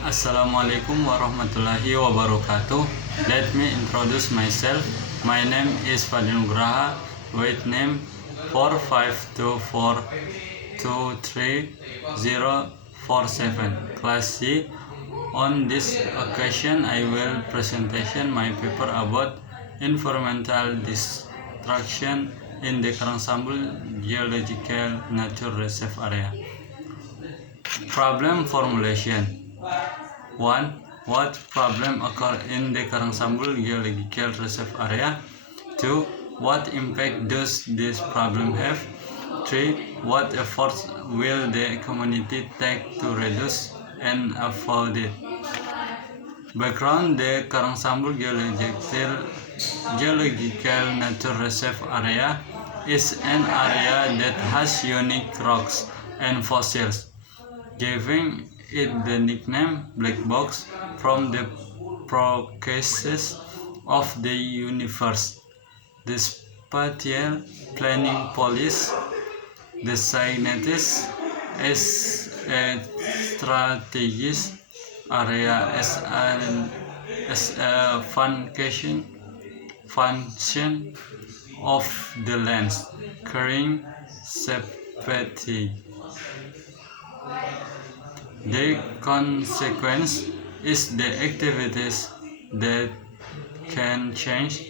Assalamualaikum warahmatullahi wabarakatuh. Let me introduce myself. My name is FADIL NUGRAHA with name 452423047 Class C. On this occasion I will presentation my paper about environmental destruction in the CARANGSAMBUNG Geological Nature Reserve Area. Problem formulation. 1. What problem occur in the CARANGSAMBUNG Geological Reserve Area? 2. What impact does this problem have? 3. What efforts will the community take to reduce and avoid it? Background. The CARANGSAMBUNG Geological Nature Reserve Area is an area that has unique rocks and fossils, giving it the nickname Black Box from the processes of the universe. The Spatial Planning Police designated as a strategic area as a function of the lands carrying safety. The consequence is the activities that can change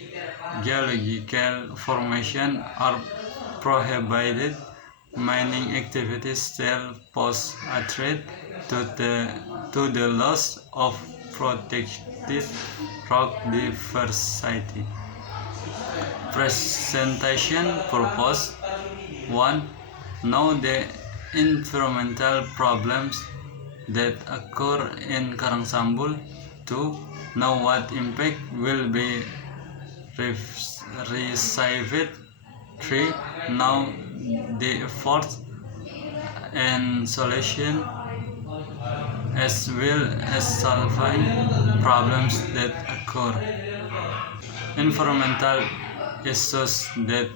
geological formation are prohibited. Mining activities still pose a threat to the loss of protected rock diversity. Presentation purpose. 1. Know the environmental problems that occur in CARANGSAMBUNG. 2. Know what impact will be received. 3. Know the efforts and solution as well as solving problems that occur. Environmental issues that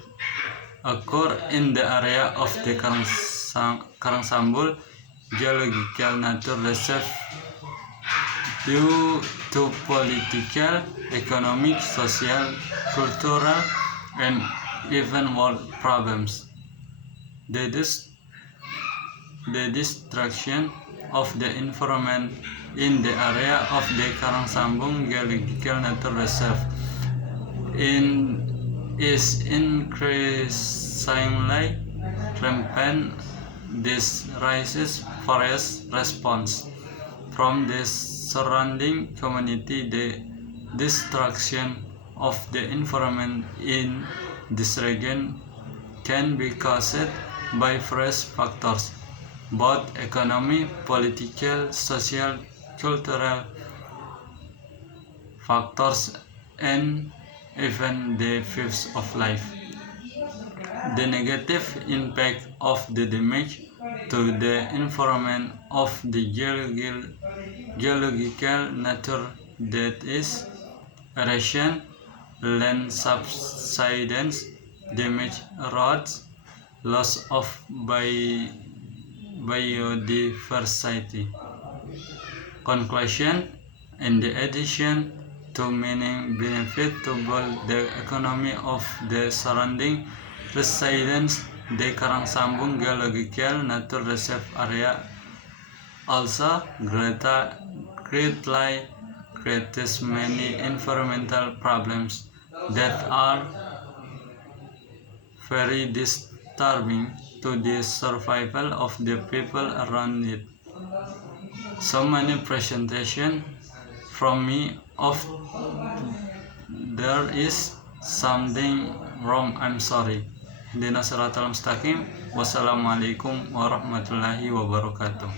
occur in the area of the CARANGSAMBUNG Geological Nature Reserve due to political, economic, social, cultural, and even world problems. The destruction of the environment in the area of the CARANGSAMBUNG Geological Nature Reserve is increasingly rampant. This raises various response from the surrounding community. The destruction of the environment in this region can be caused by various factors, both economic, political, social, cultural factors, and even the views of life. The negative impact of the damage to the environment of the geological nature, that is, erosion, land subsidence, damaged roads, loss of biodiversity. Conclusion. In addition to many benefits to both the economy of the surrounding residents, the CARANGSAMBUNG Geological Nature Reserve Area also greatly creates many environmental problems that are very disturbing to the survival of the people around it. So many presentation from me of there is something wrong, I'm sorry. Ihdinash shiratal mustaqim. Wassalamualaikum warahmatullahi wabarakatuh.